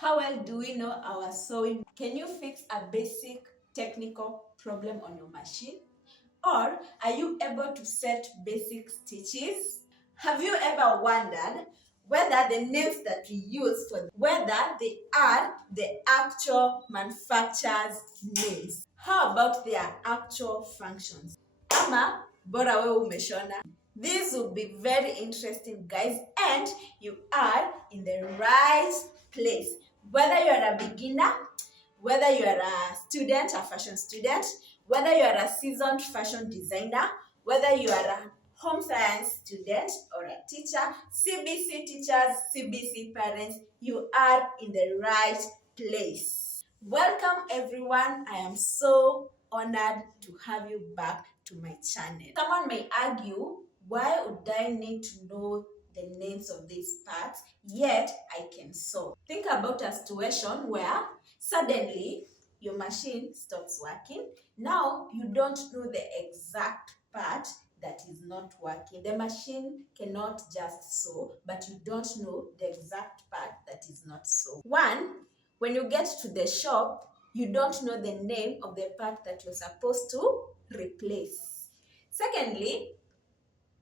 How well do we know our sewing? Can you fix a basic technical problem on your machine? Or are you able to set basic stitches? Have you ever wondered whether the names that we use for whether they are the actual manufacturer's names? How about their actual functions? Ama bora wewe umeshona. This will be very interesting, guys, and you are in the right place. Whether you are a beginner, whether you are a student, a fashion student, whether you are a seasoned fashion designer, whether you are a home science student or a teacher, CBC teachers, CBC parents, you are in the right place. Welcome everyone. I am so honored to have you back to my channel. Someone may argue, why would I need to know the names of these parts, yet I can sew? Think about a situation where suddenly your machine stops working. Now you don't know the exact part that is not working. The machine cannot just sew, but you don't know the exact part that is not sewn. One, when you get to the shop, you don't know the name of the part that you're supposed to replace. Secondly,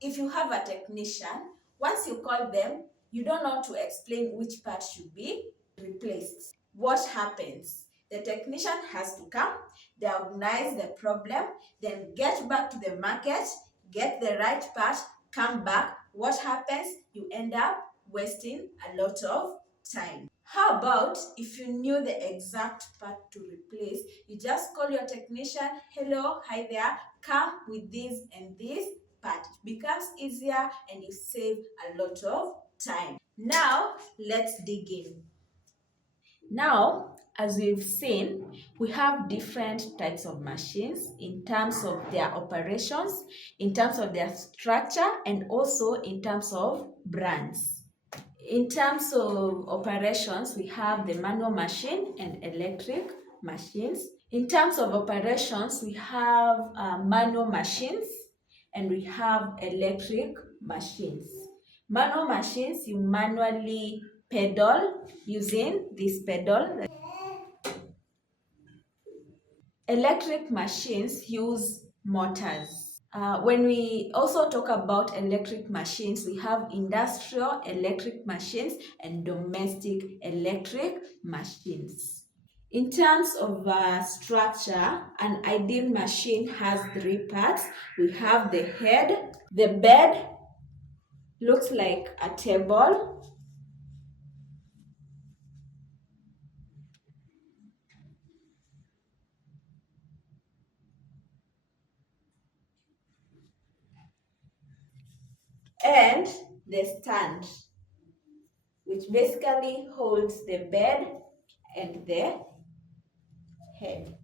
if you have a technician, once you call them, you don't know to explain which part should be replaced. What happens? The technician has to come, diagnose the problem, then get back to the market, get the right part, come back. What happens? You end up wasting a lot of time. How about if you knew the exact part to replace? You just call your technician, hello, hi there, come with this and this part. It becomes easier and you save a lot of time. Now, let's dig in. Now, as we've seen, we have different types of machines in terms of their operations, in terms of their structure, and also in terms of brands. In terms of operations, we have the manual machine and electric machines. In terms of operations, we have manual machines and we have electric machines. Manual machines, you manually pedal using this pedal. Electric machines use motors. When we also talk about electric machines, we have industrial electric machines and domestic electric machines. In terms of structure, an ideal machine has 3 parts. We have the head, the bed, looks like a table, and the stand, which basically holds the bed and the head.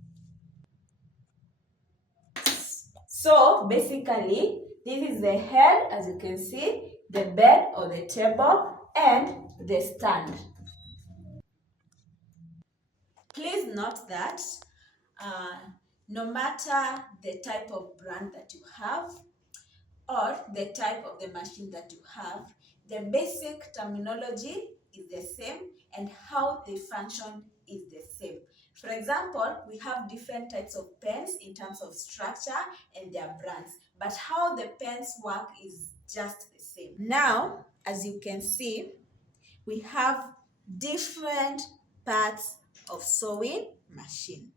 So basically, this is the head, as you can see, the bed or the table, and the stand. Please note that no matter the type of brand that you have or the type of the machine that you have, the basic terminology is the same and how they function is the same. For example, we have different types of pens in terms of structure and their brands, but how the pens work is just the same. Now, as you can see, we have different parts of sewing machine,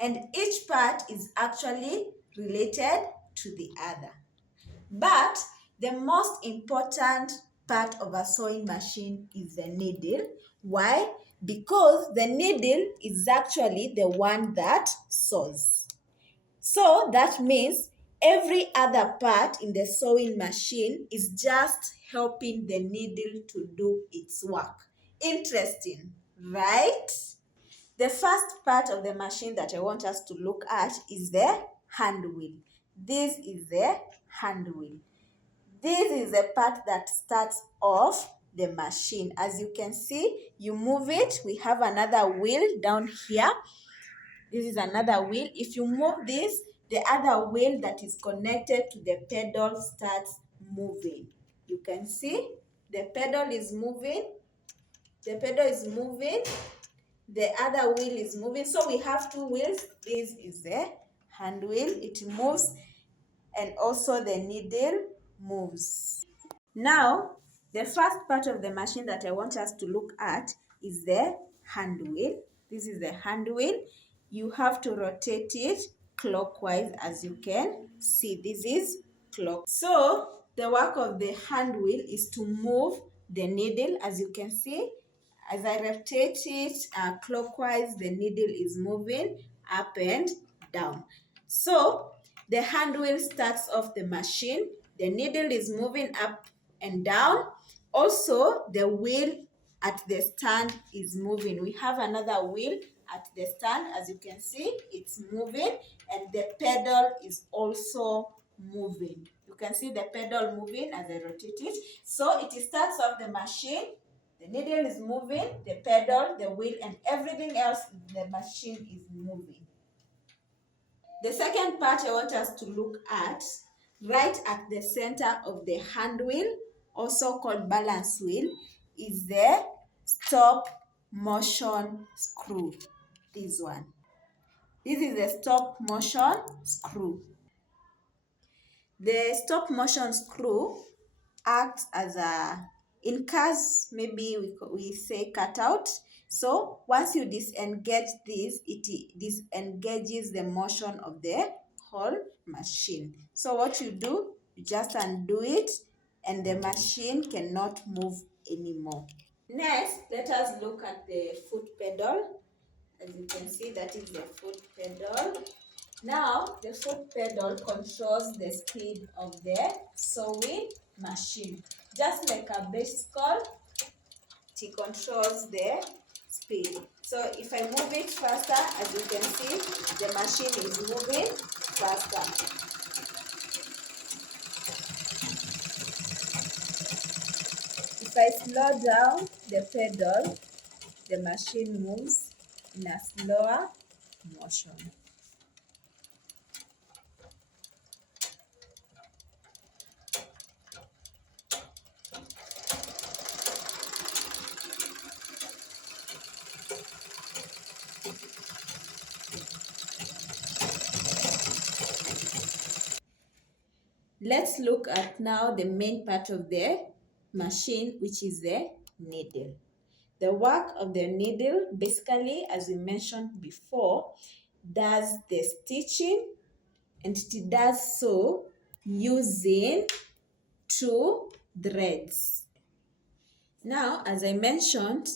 and each part is actually related to the other. But the most important part of a sewing machine is the needle. Why? Because the needle is actually the one that sews. So that means every other part in the sewing machine is just helping the needle to do its work. Interesting, right? The first part of the machine that I want us to look at is the hand wheel. This is the hand wheel. This is the part that starts off the machine. As you can see, you move it. We have another wheel down here. This is another wheel. If you move this, the other wheel that is connected to the pedal starts moving. You can see the pedal is moving. The pedal is moving, the other wheel is moving. So we have two wheels. This is the hand wheel, it moves, and also the needle moves. Now, the first part of the machine that I want us to look at is the hand wheel. This is the hand wheel. You have to rotate it clockwise, as you can see. This is clock. So, the work of the hand wheel is to move the needle, as you can see. As I rotate it clockwise, the needle is moving up and down. So, the hand wheel starts off the machine. The needle is moving up and down. Also, the wheel at the stand is moving. We have another wheel at the stand. As you can see, it's moving, and the pedal is also moving. You can see the pedal moving as I rotate it. So it starts off the machine. The needle is moving, the pedal, the wheel, and everything else in the machine is moving. The second part I want us to look at, right at the center of the hand wheel, also called balance wheel, is the stop motion screw. This one. This is the stop motion screw. The stop motion screw acts as a, in cars, maybe we say cutout. So once you disengage this, it disengages the motion of the whole machine. So what you do, you just undo it, and the machine cannot move anymore. Next, let us look at the foot pedal. As you can see, that is the foot pedal. Now, the foot pedal controls the speed of the sewing machine. Just like a bicycle, it controls the speed. So if I move it faster, as you can see, the machine is moving faster. If I slow down the pedal, the machine moves in a slower motion. Let's look at now the main part of the machine, which is the needle. The work of the needle, basically, as we mentioned before, does the stitching, and it does so using two threads. Now, as I mentioned,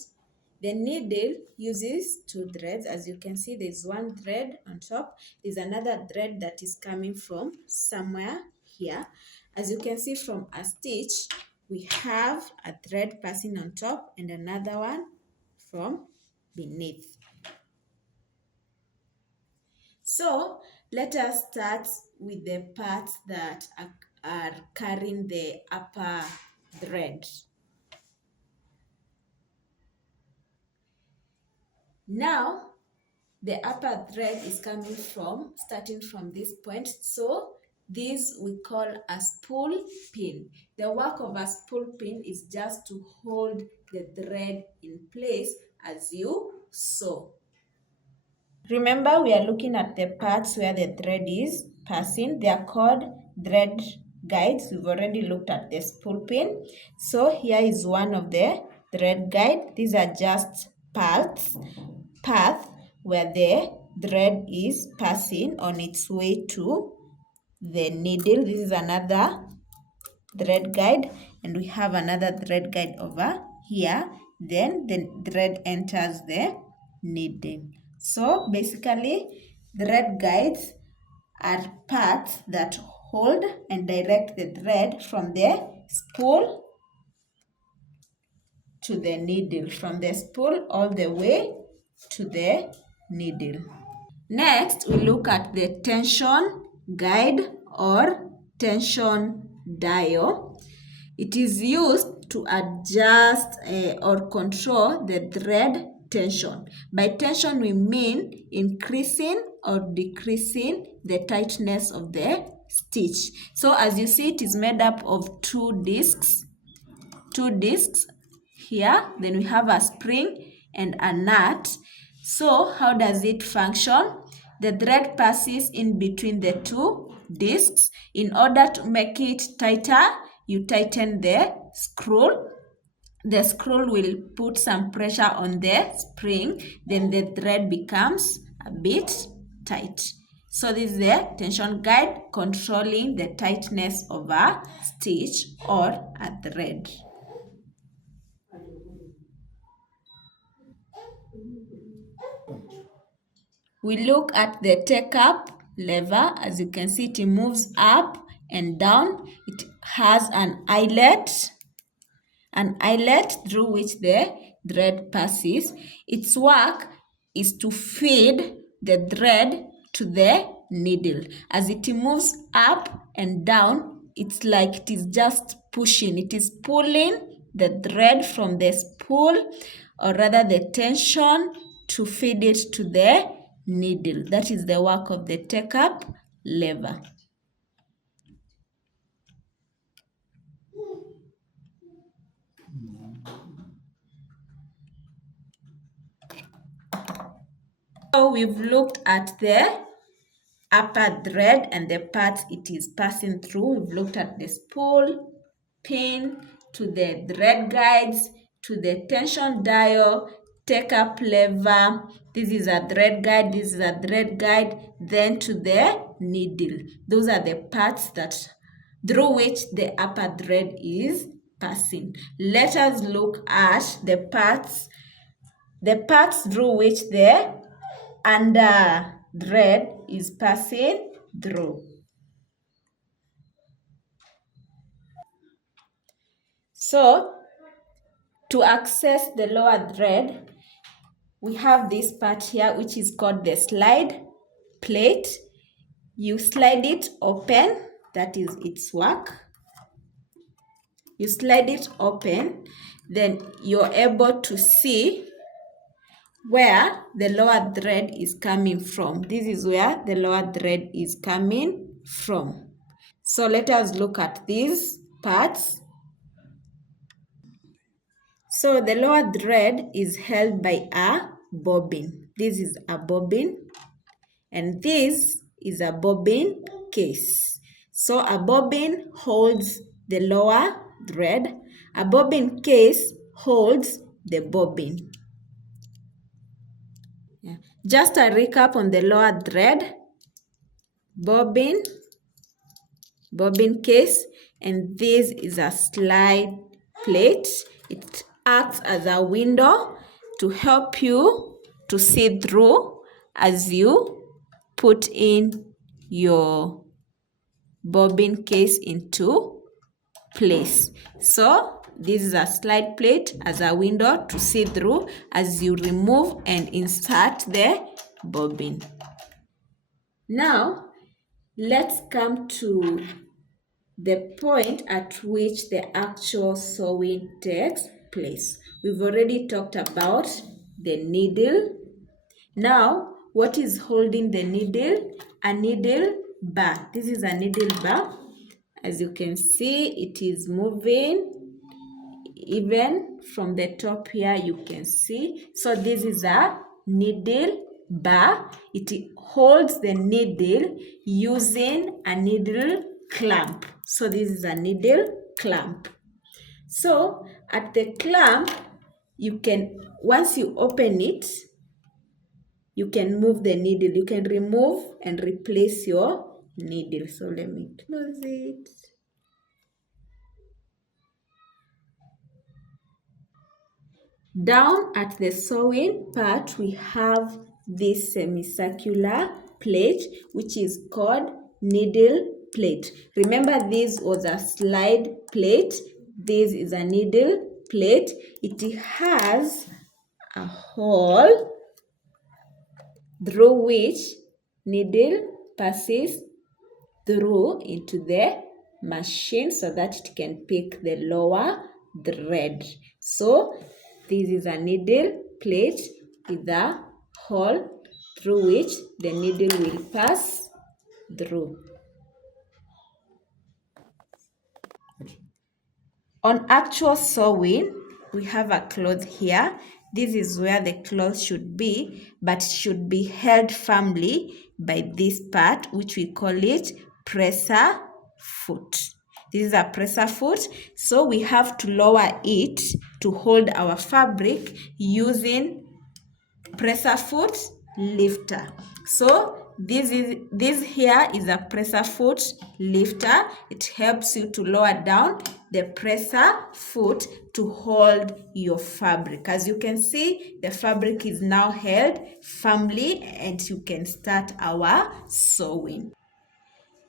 the needle uses two threads. As you can see, there's one thread on top. There's another thread that is coming from somewhere here. As you can see from a stitch, we have a thread passing on top and another one from beneath. So let us start with the parts that are carrying the upper thread. Now, the upper thread is starting from this point. So this we call a spool pin. The work of a spool pin is just to hold the thread in place as you sew. Remember, we are looking at the parts where the thread is passing. They are called thread guides. We've already looked at the spool pin. So here is one of the thread guide. These are just paths where the thread is passing on its way to the needle. This is another thread guide, and we have another thread guide over here. Then the thread enters the needle. So basically, thread guides are parts that hold and direct the thread from the spool to the needle, from the spool all the way to the needle. Next, we look at the tension guide or tension dial. It is used to adjust or control the thread tension. By tension, we mean increasing or decreasing the tightness of the stitch. So as you see, it is made up of two discs. here, then we have a spring and a nut. So how does it function? The thread passes in between the two discs. In order to make it tighter, you tighten the screw. The screw will put some pressure on the spring, then the thread becomes a bit tight. So this is the tension guide controlling the tightness of a stitch or a thread. We look at the take up lever. As you can see, it moves up and down. It has an eyelet through which the thread passes. Its work is to feed the thread to the needle. As it moves up and down, it's like it is just pushing. It is pulling the thread from the spool, or rather the tension, to feed it to the needle. That is the work of the take up lever. So we've looked at the upper thread and the parts it is passing through. We've looked at the spool, pin, to the thread guides, to the tension dial, take up lever. This is a thread guide, this is a thread guide, then to the needle. Those are the parts that through which the upper thread is passing. Let us look at the parts through which the under thread is passing through. So to access the lower thread, we have this part here which is called the slide plate. You slide it open, that is its work. You slide it open, then you're able to see where the lower thread is coming from. This is where the lower thread is coming from. So let us look at these parts. So the lower thread is held by a bobbin. This is a bobbin, and this is a bobbin case. So a bobbin holds the lower thread. A bobbin case holds the bobbin. Yeah. Just a recap on the lower thread: bobbin, bobbin case, and this is a slide plate. It acts as a window to help you to see through as you put in your bobbin case into place. So this is a slide plate as a window to see through as you remove and insert the bobbin. Now let's come to the point at which the actual sewing takes place. We've already talked about the needle. Now, what is holding the needle? A needle bar. This is a needle bar. As you can see, it is moving. Even from the top here, you can see. So this is a needle bar. It holds the needle using a needle clamp. So this is a needle clamp. So at the clamp, you can, once you open it, you can move the needle. You can remove and replace your needle. So let me close it. Down at the sewing part, we have this semicircular plate, which is called needle plate. Remember, this was a slide plate. This is a needle plate. It has a hole through which needle passes through into the machine so that it can pick the lower thread. So this is a needle plate with a hole through which the needle will pass through. On actual sewing, we have a cloth here. This is where the cloth should be, but should be held firmly by this part, which we call it presser foot. This is a presser foot, so we have to lower it to hold our fabric using presser foot lifter. So this here is a presser foot lifter. It helps you to lower down the presser foot to hold your fabric. As you can see, the fabric is now held firmly and you can start our sewing.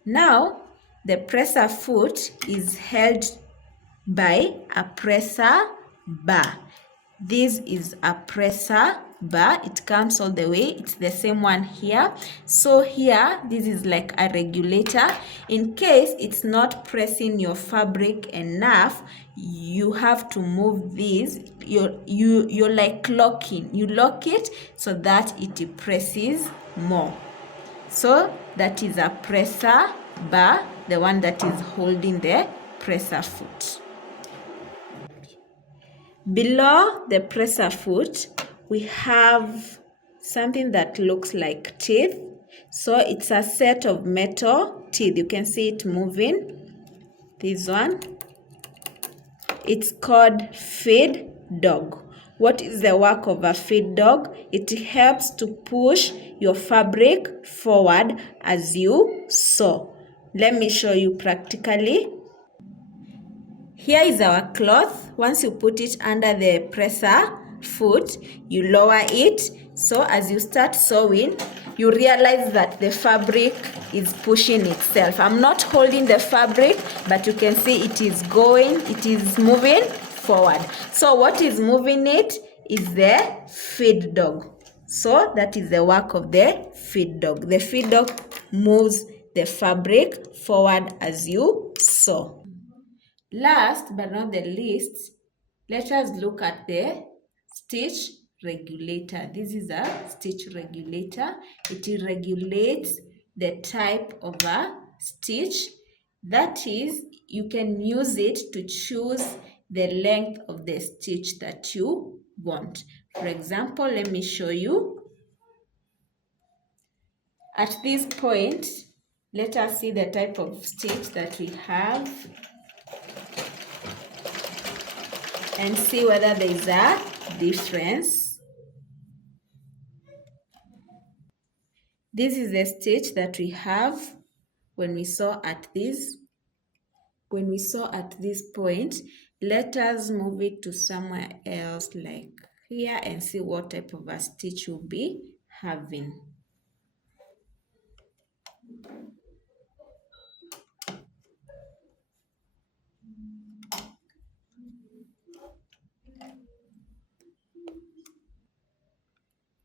Now the presser foot is held by a presser bar. This is a presser bar. It comes all the way. It's the same one here. So here, this is like a regulator. In case it's not pressing your fabric enough, you have to move this. You're like locking. You lock it so that it presses more. So that is a presser bar, the one that is holding the presser foot. Below the presser foot, we have something that looks like teeth. So it's a set of metal teeth. You can see it moving. This one. It's called feed dog. What is the work of a feed dog? It helps to push your fabric forward as you sew. Let me show you practically. Here is our cloth. Once you put it under the presser foot, you lower it. So as you start sewing, you realize that the fabric is pushing itself. I'm not holding the fabric, but you can see it is going, it is moving forward. So what is moving it is the feed dog. So that is the work of the feed dog. The feed dog moves the fabric forward as you sew. Last but not the least, let us look at the stitch regulator. This is a stitch regulator. It regulates the type of a stitch. That is, you can use it to choose the length of the stitch that you want. For example, let me show you. At this point, let us see the type of stitch that we have and see whether there is a difference. This is the stitch that we have when we sew at this. When we sew at this point, let us move it to somewhere else like here and see what type of a stitch we'll be having.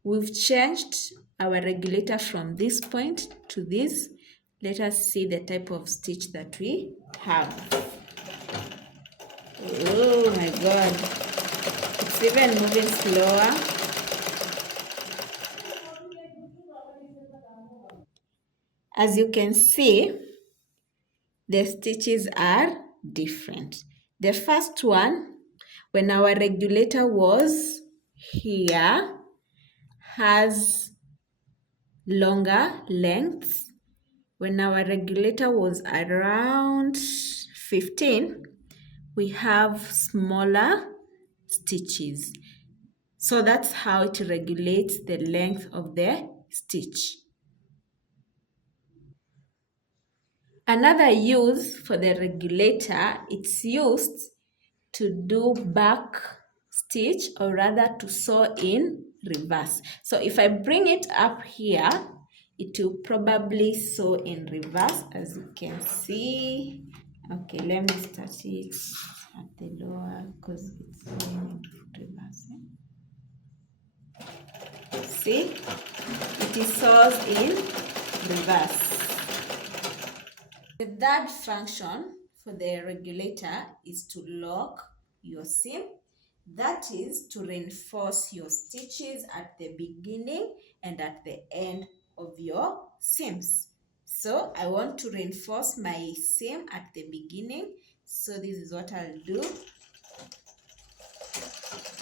We've changed our regulator from this point to this. Let us see the type of stitch that we have. Oh my God, it's even moving slower. As you can see, the stitches are different. The first one, when our regulator was here, has longer lengths. When our regulator was around 15, we have smaller stitches. So that's how it regulates the length of the stitch. Another use for the regulator, it's used to do back stitch, or rather to sew in reverse. So if I bring it up here, it will probably sew in reverse, as you can see. Okay, let me start it at the lower because it's sewing in reverse. See, it is sews in reverse. The third function for the regulator is to lock your seam. That is to reinforce your stitches at the beginning and at the end of your seams. So I want to reinforce my seam at the beginning. So this is what I'll do.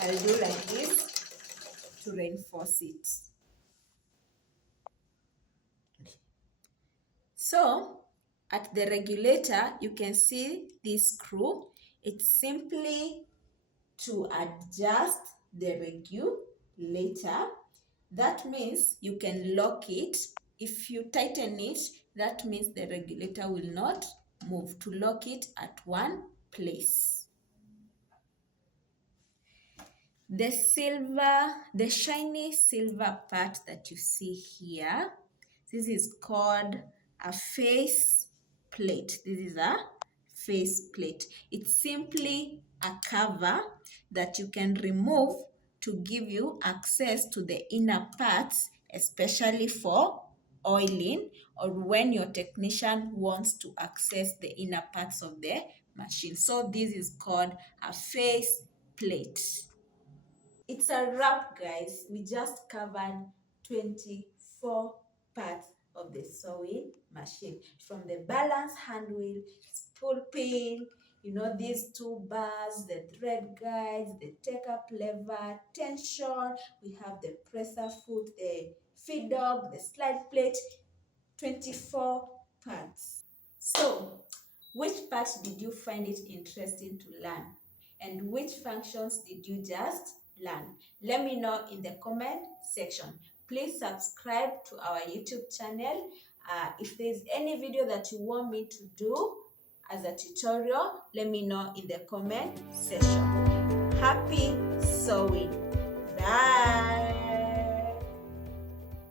I'll do like this to reinforce it. So at the regulator, you can see this screw. It's simply to adjust the regulator. That means you can lock it. If you tighten it, that means the regulator will not move. To lock it at one place. The shiny silver part that you see here, this is called a face plate. This is a face plate. It's simply a cover that you can remove to give you access to the inner parts, especially for oiling or when your technician wants to access the inner parts of the machine. So this is called a face plate. It's a wrap, guys. We just covered 24 parts of the sewing machine. From the balance hand wheel, spool pin, these two bars, the thread guides, the take-up lever, tension. We have the presser foot, the feed dog, the slide plate, 24 parts. So, which part did you find it interesting to learn? And which functions did you just learn? Let me know in the comment section. Please subscribe to our YouTube channel. If there's any video that you want me to do as a tutorial, let me know in the comment section. Happy sewing!